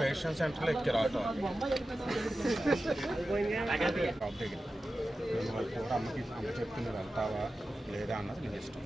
Fashion సెంటర్లో ఎక్కారు auto అమ్మకి అమ్మ చెప్తుంది వెళ్తావా లేదా అన్నది నీ ఇష్టం.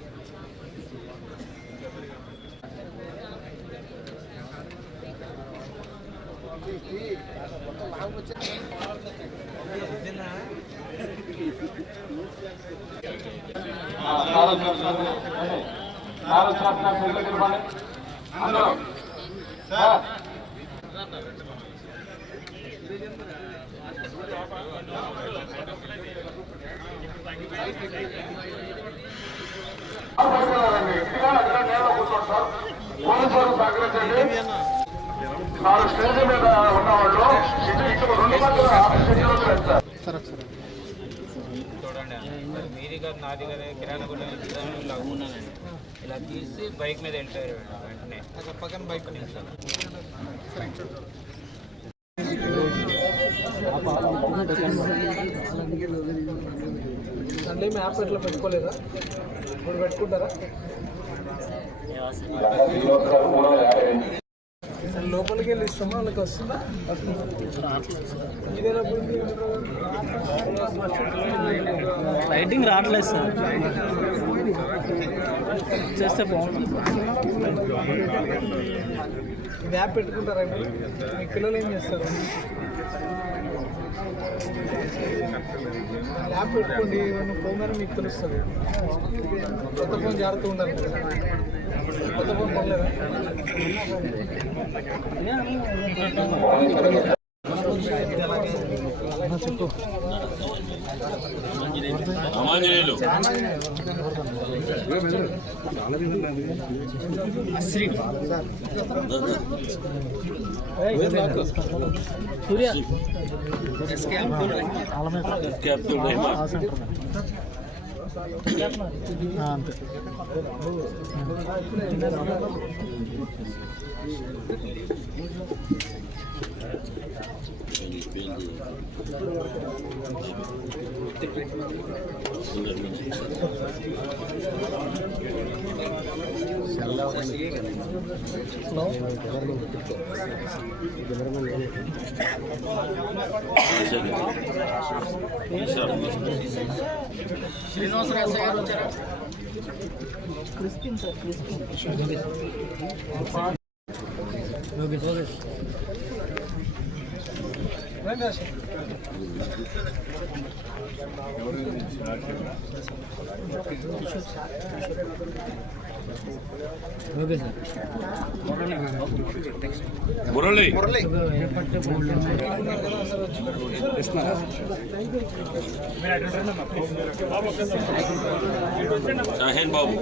చూడండి మీది గారు నాది గారు కిరాణా కూడా ఇలా ఉన్నానండి, ఇలా తీసి బైక్ మీద వెళ్ళిపోయారు వెంటనే పక్కన బైక్ సండే మ్యాప్ ఎట్లా పెట్టుకోలేదా? ఇప్పుడు పెట్టుకుంటారా? లోపలికి వెళ్ళి ఇస్తామా వాళ్ళకి వస్తుందా? లైటింగ్ రావట్లేదు సార్, చేస్తే బాగుంటుంది. మ్యాప్ పెట్టుకుంటారా? మీ పిల్లలు ఏం చేస్తారు? ల్యాప్ పెట్టుకోండి, ఏమన్నా పోగానే మీకు తెలుస్తుంది. కొత్త ఫోన్ జాగ్రత్త ఉండాలి. కొత్త ఫోన్ పర్లేదా? చెప్పు. సూర్య అంతే. శ్రీనివాసరావు గారు వచ్చారా? Christine sir, Christine Murali Shaheen Babu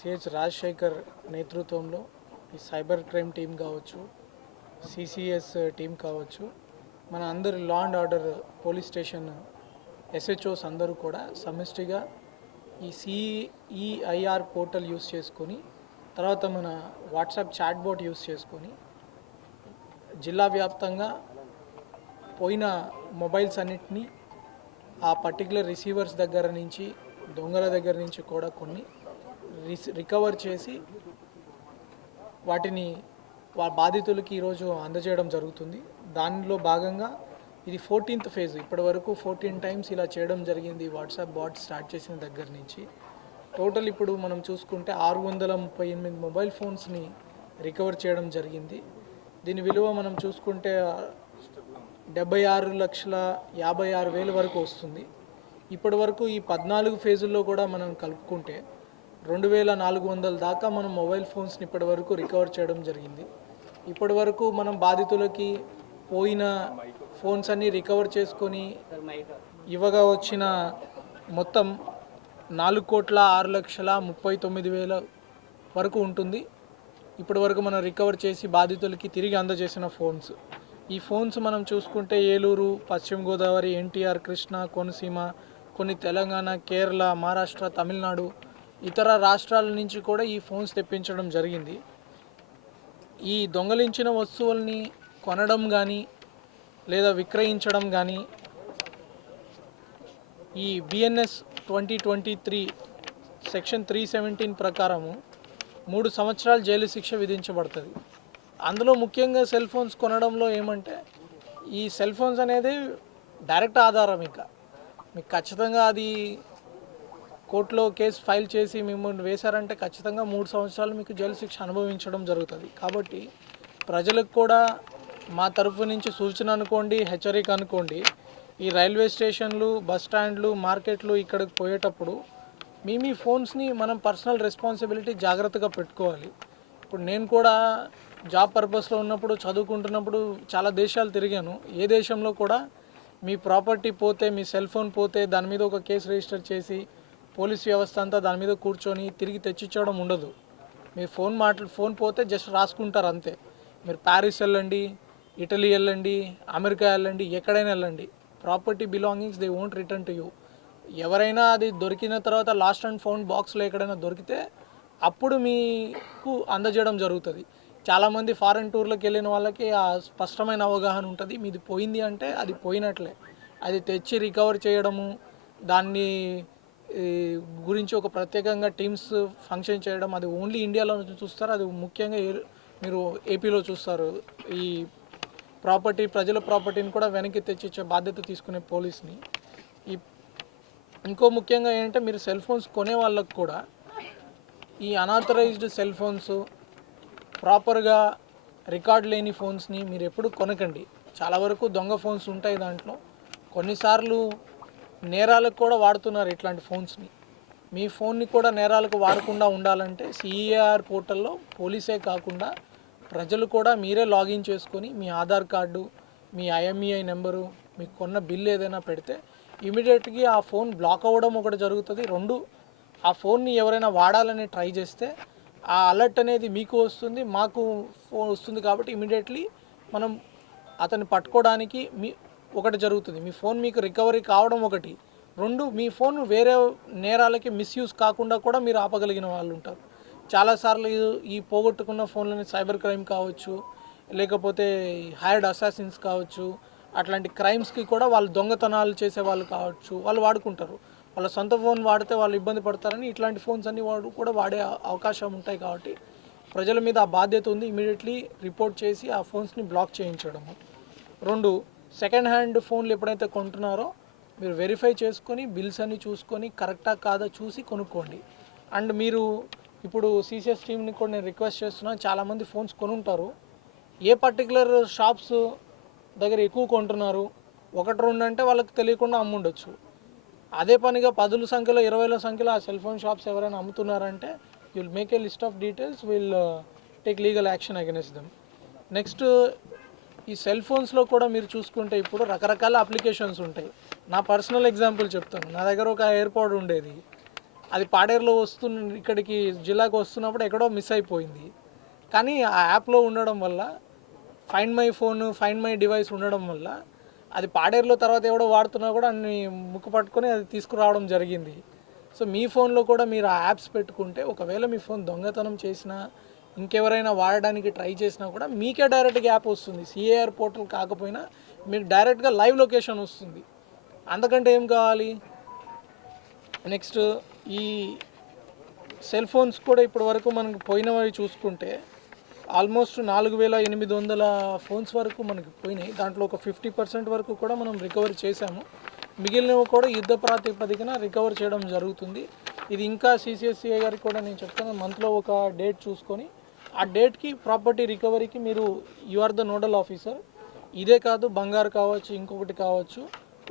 CH Rajasekhar నేతృత్వంలో ఈ సైబర్ క్రైమ్ టీం కావచ్చు, సిసిఎస్ టీం కావచ్చు, మన అందరు law and order police station SHOs అందరూ కూడా సమిష్టిగా ఈ సిఈఐఆర్ పోర్టల్ యూస్ చేసుకొని, తర్వాత మన వాట్సాప్ చాట్ బోట్ యూస్ చేసుకొని జిల్లా వ్యాప్తంగా పోయిన మొబైల్స్ అన్నిటినీ ఆ పర్టికులర్ రిసీవర్స్ దగ్గర నుంచి, దొంగల దగ్గర నుంచి కూడా కొన్ని రికవర్ చేసి వాటిని బాధితులకి ఈరోజు అందజేయడం జరుగుతుంది. దానిలో భాగంగా ఇది 14th ఫేజ్. ఇప్పటి వరకు 14 టైమ్స్ ఇలా చేయడం జరిగింది. వాట్సాప్ బాట్ స్టార్ట్ చేసిన దగ్గర నుంచి టోటల్ ఇప్పుడు మనం చూసుకుంటే 638 మొబైల్ ఫోన్స్ని రికవర్ చేయడం జరిగింది. దీని విలువ మనం చూసుకుంటే 76,56,000 వరకు వస్తుంది. ఇప్పటి వరకు ఈ 14 ఫేజుల్లో కూడా మనం కలుపుకుంటే 2,400 దాకా మనం మొబైల్ ఫోన్స్ని ఇప్పటి వరకు రికవర్ చేయడం జరిగింది. ఇప్పటి వరకు మనం బాధితులకి పోయిన ఫోన్స్ అన్నీ రికవర్ చేసుకొని ఇవ్వగా వచ్చిన మొత్తం 4,06,39,000 వరకు ఉంటుంది. ఇప్పటి వరకు మనం రికవర్ చేసి బాధితులకి తిరిగి అందజేసిన ఫోన్స్ ఈ ఫోన్స్ మనం చూసుకుంటే ఏలూరు, పశ్చిమ గోదావరి, ఎన్టీఆర్, కృష్ణా, కోనసీమ, కొన్ని తెలంగాణ, కేరళ, మహారాష్ట్ర, తమిళనాడు, ఇతర రాష్ట్రాల నుంచి కూడా ఈ ఫోన్స్ తెప్పించడం జరిగింది. ఈ దొంగలించిన వస్తువుల్ని కొనడం కానీ లేదా విక్రయించడం కానీ ఈ బిఎన్ఎస్ 2023 సెక్షన్ 317 ప్రకారము 3 సంవత్సరాల జైలు శిక్ష విధించబడుతుంది. అందులో ముఖ్యంగా సెల్ ఫోన్స్ కొనడంలో ఏమంటే ఈ సెల్ ఫోన్స్ అనేది డైరెక్ట్ ఆధారం, ఇంకా మీకు ఖచ్చితంగా అది కోర్టులో కేసు ఫైల్ చేసి మిమ్మల్ని వేశారంటే ఖచ్చితంగా 3 సంవత్సరాలు మీకు జైలు శిక్ష అనుభవించడం జరుగుతుంది. కాబట్టి ప్రజలకు కూడా మా తరఫు నుంచి సూచన అనుకోండి, హెచ్చరిక అనుకోండి, ఈ రైల్వే స్టేషన్లు, బస్ స్టాండ్లు, మార్కెట్లు ఇక్కడికి పోయేటప్పుడు మీ ఫోన్స్ని మనం పర్సనల్ రెస్పాన్సిబిలిటీ జాగ్రత్తగా పెట్టుకోవాలి. ఇప్పుడు నేను కూడా జాబ్ పర్పస్లో ఉన్నప్పుడు, చదువుకుంటున్నప్పుడు చాలా దేశాలు తిరిగాను. ఏ దేశంలో కూడా మీ ప్రాపర్టీ పోతే, మీ సెల్ ఫోన్ పోతే దాని మీద ఒక కేసు రిజిస్టర్ చేసి పోలీస్ వ్యవస్థ అంతా దాని మీద కూర్చొని తిరిగి తెచ్చిచ్చడం ఉండదు. మీరు ఫోన్ పోతే జస్ట్ రాసుకుంటారు అంతే. మీరు ప్యారిస్ వెళ్ళండి, ఇటలీ వెళ్ళండి, అమెరికా వెళ్ళండి, ఎక్కడైనా వెళ్ళండి, property belongings they won't return to you. ఎవరైనా అది దొరికిన తర్వాత లాస్ట్ అండ్ ఫౌండ్ బాక్స్లో ఎక్కడైనా దొరికితే అప్పుడు మీకు అందజేయడం జరుగుతుంది. చాలామంది ఫారెన్ టూర్లకు వెళ్ళిన వాళ్ళకి ఆ స్పష్టమైన అవగాహన ఉంటుంది, మీది పోయింది అంటే అది పోయినట్లే. అది తెచ్చి రికవర్ చేయడము, దాన్ని గురించి ఒక ప్రత్యేకంగా టీమ్స్ ఫంక్షన్ చేయడం, అది ఓన్లీ ఇండియాలో చూస్తారు. అది ముఖ్యంగా మీరు ఏపీలో చూస్తారు. ఈ ప్రజల ప్రాపర్టీని కూడా వెనక్కి తెచ్చిచ్చే బాధ్యత తీసుకునే పోలీస్ని. ఇంకో ముఖ్యంగా ఏంటంటే మీరు సెల్ ఫోన్స్ కొనే వాళ్ళకు కూడా ఈ అనాథరైజ్డ్ సెల్ ఫోన్స్, ప్రాపర్గా రికార్డ్ లేని ఫోన్స్ని మీరు ఎప్పుడు కొనకండి. చాలా వరకు దొంగ ఫోన్స్ ఉంటాయి దాంట్లో. కొన్నిసార్లు నేరాలకు కూడా వాడుతున్నారు ఇట్లాంటి ఫోన్స్ని. మీ ఫోన్ని కూడా నేరాలకు వాడకుండా ఉండాలంటే సిఈఆర్ పోర్టల్లో పోలీసే కాకుండా ప్రజలు కూడా మీరే లాగిన్ చేసుకొని మీ ఆధార్ కార్డు, మీ ఐఎంఈఐ నెంబరు, మీకు కొన్న బిల్ ఏదైనా పెడితే ఇమీడియట్గా ఆ ఫోన్ బ్లాక్ అవ్వడం ఒకటి జరుగుతుంది. 2, ఆ ఫోన్ని ఎవరైనా వాడాలని ట్రై చేస్తే ఆ అలర్ట్ అనేది మీకు వస్తుంది, మాకు ఫోన్ వస్తుంది. కాబట్టి ఇమీడియట్లీ మనం అతన్ని పట్టుకోవడానికి ఒకటి జరుగుతుంది. మీ ఫోన్ మీకు రికవరీ కావడం ఒకటి. 2, మీ ఫోన్ వేరే నేరాలకి మిస్యూజ్ కాకుండా కూడా మీరు ఆపగలిగిన వాళ్ళు ఉంటారు. చాలాసార్లు ఈ పోగొట్టుకున్న ఫోన్లని సైబర్ క్రైమ్ కావచ్చు, లేకపోతే హైర్డ్ అసాసిన్స్ కావచ్చు, అట్లాంటి క్రైమ్స్కి కూడా వాళ్ళు దొంగతనాలు చేసే వాళ్ళు కావచ్చు, వాళ్ళు వాడుకుంటారు. వాళ్ళ సొంత ఫోన్ వాడితే వాళ్ళు ఇబ్బంది పడతారని ఇట్లాంటి ఫోన్స్ అన్ని కూడా వాడే అవకాశం ఉంటాయి. కాబట్టి ప్రజల మీద ఆ బాధ్యత ఉంది. ఇమీడియట్లీ రిపోర్ట్ చేసి ఆ ఫోన్స్ని బ్లాక్ చేయించడము. 2, సెకండ్ హ్యాండ్ ఫోన్లు ఎప్పుడైతే కొంటున్నారో మీరు వెరిఫై చేసుకొని బిల్స్ అన్ని చూసుకొని కరెక్టా కాదా చూసి కొనుక్కోండి. అండ్ మీరు ఇప్పుడు సిసిఎస్ టీమ్ని కూడా నేను రిక్వెస్ట్ చేస్తున్నాను, చాలామంది ఫోన్స్ కొనుంటారు, ఏ పర్టికులర్ షాప్స్ దగ్గర ఎక్కువ కొంటున్నారు, 1-2 అంటే వాళ్ళకి తెలియకుండా అమ్ముండొచ్చు. అదే పనిగా 10ల సంఖ్యలో 20ల సంఖ్యలో ఆ సెల్ ఫోన్ షాప్స్ ఎవరైనా అమ్ముతున్నారంటే you'll make a list of details, will take legal action against them. Next, ఈ సెల్ ఫోన్స్లో కూడా మీరు చూసుకుంటే ఇప్పుడు రకరకాల అప్లికేషన్స్ ఉంటాయి. నా పర్సనల్ ఎగ్జాంపుల్ చెప్తాను. నా దగ్గర ఒక ఎయిర్పాడ్ ఉండేది, అది పాడేరులో ఇక్కడికి జిల్లాకు వస్తున్నప్పుడు ఎక్కడో మిస్ అయిపోయింది. కానీ ఆ యాప్లో ఉండడం వల్ల, find my phone, find my device ఉండడం వల్ల అది పాడేరులో తర్వాత ఎవడో వాడుతున్నా కూడా అన్ని ముక్కు పట్టుకొని అది తీసుకురావడం జరిగింది. సో మీ ఫోన్లో కూడా మీరు ఆ యాప్స్ పెట్టుకుంటే ఒకవేళ మీ ఫోన్ దొంగతనం చేసినా, ఇంకెవరైనా వాడడానికి ట్రై చేసినా కూడా మీకే డైరెక్ట్గా యాప్ వస్తుంది. సిఏఆర్ పోర్టల్ కాకపోయినా మీకు డైరెక్ట్గా లైవ్ లొకేషన్ వస్తుంది. అంతకంటే ఏం కావాలి? నెక్స్ట్, ఈ సెల్ ఫోన్స్ కూడా ఇప్పటి వరకు మనకు పోయినవి చూసుకుంటే ఆల్మోస్ట్ 4800 ఫోన్స్ వరకు మనకి పోయినాయి. దాంట్లో ఒక 50% వరకు కూడా మనం రికవర్ చేశాము. మిగిలినవి కూడా యుద్ధ ప్రాతిపదికన రికవర్ చేయడం జరుగుతుంది. ఇది ఇంకా సిసిఎస్సిఐ గారికి కూడా నేను చెప్తాను, మంత్లో ఒక డేట్ చూసుకొని ఆ డేట్కి ప్రాపర్టీ రికవరీకి మీరు you are the nodal officer. ఇదే కాదు, బంగారు కావచ్చు, ఇంకొకటి కావచ్చు,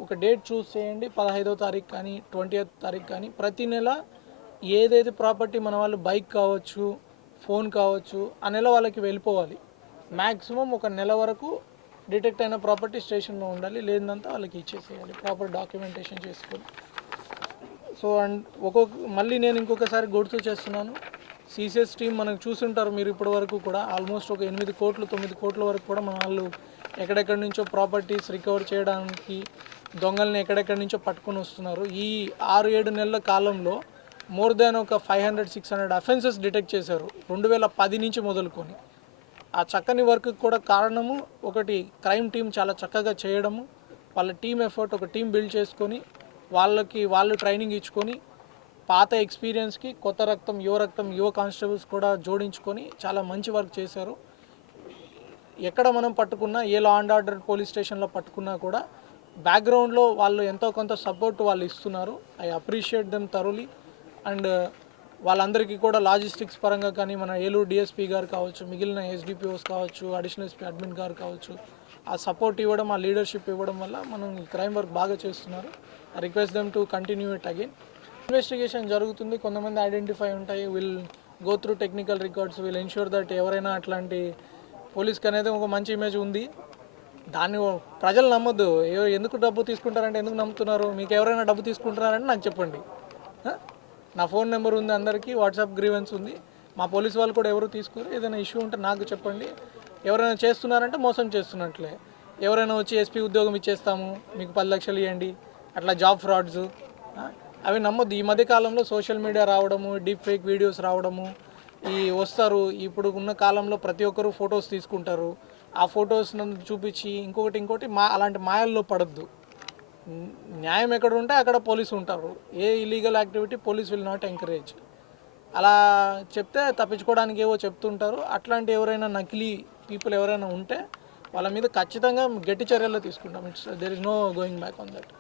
ఒక డేట్ చూస్ చేయండి. 15వ తారీఖు కానీ 20వ తారీఖు కానీ ప్రతి నెల ఏదైతే ప్రాపర్టీ మన వాళ్ళు బైక్ కావచ్చు, ఫోన్ కావచ్చు, ఆ నెల వాళ్ళకి వెళ్ళిపోవాలి. మ్యాక్సిమం ఒక నెల వరకు డిటెక్ట్ అయిన ప్రాపర్టీ స్టేషన్లో ఉండాలి, లేదంతా వాళ్ళకి ఇచ్చేసేయాలి ప్రాపర్ డాక్యుమెంటేషన్ చేసుకొని. సో అండ్ మళ్ళీ నేను ఇంకొకసారి గుర్తు చేస్తున్నాను, సిసిఎస్ టీం మనకు చూసుంటారు మీరు ఇప్పటి వరకు కూడా ఆల్మోస్ట్ ఒక 8 కోట్లు 9 కోట్ల వరకు కూడా మన వాళ్ళు ఎక్కడెక్కడి నుంచో ప్రాపర్టీస్ రికవర్ చేయడానికి దొంగల్ని ఎక్కడెక్కడి నుంచో పట్టుకొని వస్తున్నారు. ఈ 6-7 నెలల కాలంలో మోర్ దాన్ ఒక 500-600 అఫెన్సెస్ డిటెక్ట్ చేశారు 2010 నుంచి మొదలుకొని. ఆ చక్కని వర్క్ కూడా కారణము ఒకటి క్రైమ్ టీం చాలా చక్కగా చేయడము, వాళ్ళ టీం ఎఫర్ట్, ఒక టీం బిల్డ్ చేసుకొని వాళ్ళు ట్రైనింగ్ ఇచ్చుకొని పాత ఎక్స్పీరియన్స్కి కొత్త రక్తం, యువ కానిస్టేబుల్స్ కూడా జోడించుకొని చాలా మంచి వర్క్ చేశారు. ఎక్కడ మనం పట్టుకున్నా, ఏ లా అండ్ ఆర్డర్ పోలీస్ స్టేషన్లో పట్టుకున్నా కూడా బ్యాక్గ్రౌండ్లో వాళ్ళు ఎంతో కొంత సపోర్ట్ వాళ్ళు ఇస్తున్నారు. I appreciate them thoroughly. And వాళ్ళందరికీ కూడా లాజిస్టిక్స్ పరంగా కానీ మన ఏలూరు డిఎస్పీ గారు కావచ్చు, మిగిలిన ఎస్డిపిఓస్ కావచ్చు, అడిషనల్ ఎస్పీ అడ్మిన్ గారు కావచ్చు, ఆ సపోర్ట్ ఇవ్వడం, ఆ లీడర్షిప్ ఇవ్వడం వల్ల మనం ఈ క్రైమ్ వర్క్ బాగా చేస్తున్నారు. I request them to continue it again. Investigation జరుగుతుంది, కొంతమంది ఐడెంటిఫై ఉంటాయి. Will go through technical records, will ensure that ఎవరైనా అట్లాంటి పోలీస్కి అనేది ఒక మంచి ఇమేజ్ ఉంది, దాన్ని ప్రజలు నమ్మొద్దు. ఎందుకు డబ్బు తీసుకుంటారంటే ఎందుకు నమ్ముతున్నారు? మీకు ఎవరైనా డబ్బు తీసుకుంటున్నారంటే నాకు చెప్పండి. నా ఫోన్ నెంబర్ ఉంది, అందరికీ వాట్సాప్ గ్రీవెన్స్ ఉంది. మా పోలీస్ వాళ్ళు కూడా ఎవరు తీసుకోరు. ఏదైనా ఇష్యూ ఉంటే నాకు చెప్పండి. ఎవరైనా చేస్తున్నారంటే మోసం చేస్తున్నట్లే. ఎవరైనా వచ్చి ఎస్పీ ఉద్యోగం ఇచ్చేస్తాము, మీకు 10 లక్షలు ఇవ్వండి, అట్లా జాబ్ ఫ్రాడ్స్, అవి నమ్మొద్దు. ఈ మధ్యకాలంలో సోషల్ మీడియా రావడము, డీప్ ఫేక్ వీడియోస్ రావడము, వస్తారు. ఇప్పుడు ఉన్న కాలంలో ప్రతి ఒక్కరు ఫొటోస్ తీసుకుంటారు. ఆ ఫొటోస్ నన్ను చూపించి ఇంకొకటి అలాంటి మాయల్లో పడద్దు. న్యాయం ఎక్కడ ఉంటే అక్కడ పోలీసు ఉంటారు. A illegal activity police will not encourage. అలా చెప్తే తప్పించుకోవడానికి ఏవో చెప్తుంటారు. అట్లాంటి ఎవరైనా నకిలీ పీపుల్ ఎవరైనా ఉంటే వాళ్ళ మీద ఖచ్చితంగా గట్టి చర్యలు తీసుకుంటాం. There is no going back on that.